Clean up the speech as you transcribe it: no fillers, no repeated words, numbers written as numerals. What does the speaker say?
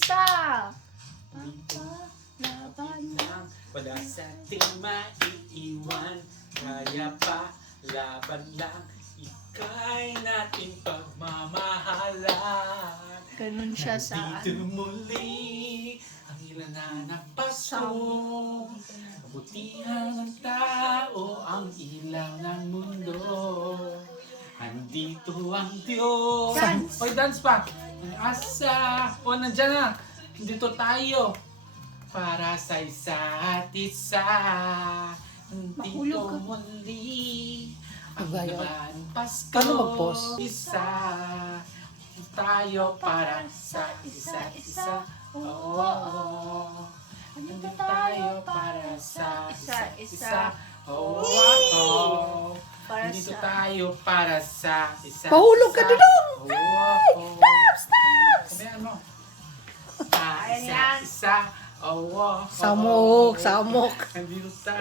isa. Laban lang, wala sa ating maiiwan. Kaya pa, laban lang, ika'y nating pagmamahalan. Ganun siya sa Nandito muli ang ilan na napasko. Kabutihan ng tao, ang ilaw ng mundo. Andito ang Diyos. Dance. Oy, dance pa. Ang asa. O, nandyan na. Dito tayo. Para sa isa't isa. Andito Mahulog ka. muli. Ang Agaya. naman Pasko. Paano mag-pause? Isa. Tayo para sa isa't isa. Oo. Andito tayo para sa isa't isa. Oo. Para Andito sa... tayo para sa isa't isa. Mahulog ka, Dudong! Oo. Stop! Sabihan mo. Sa Ayan isa't yan. isa. Oo. Samok, samok. Andito tayo.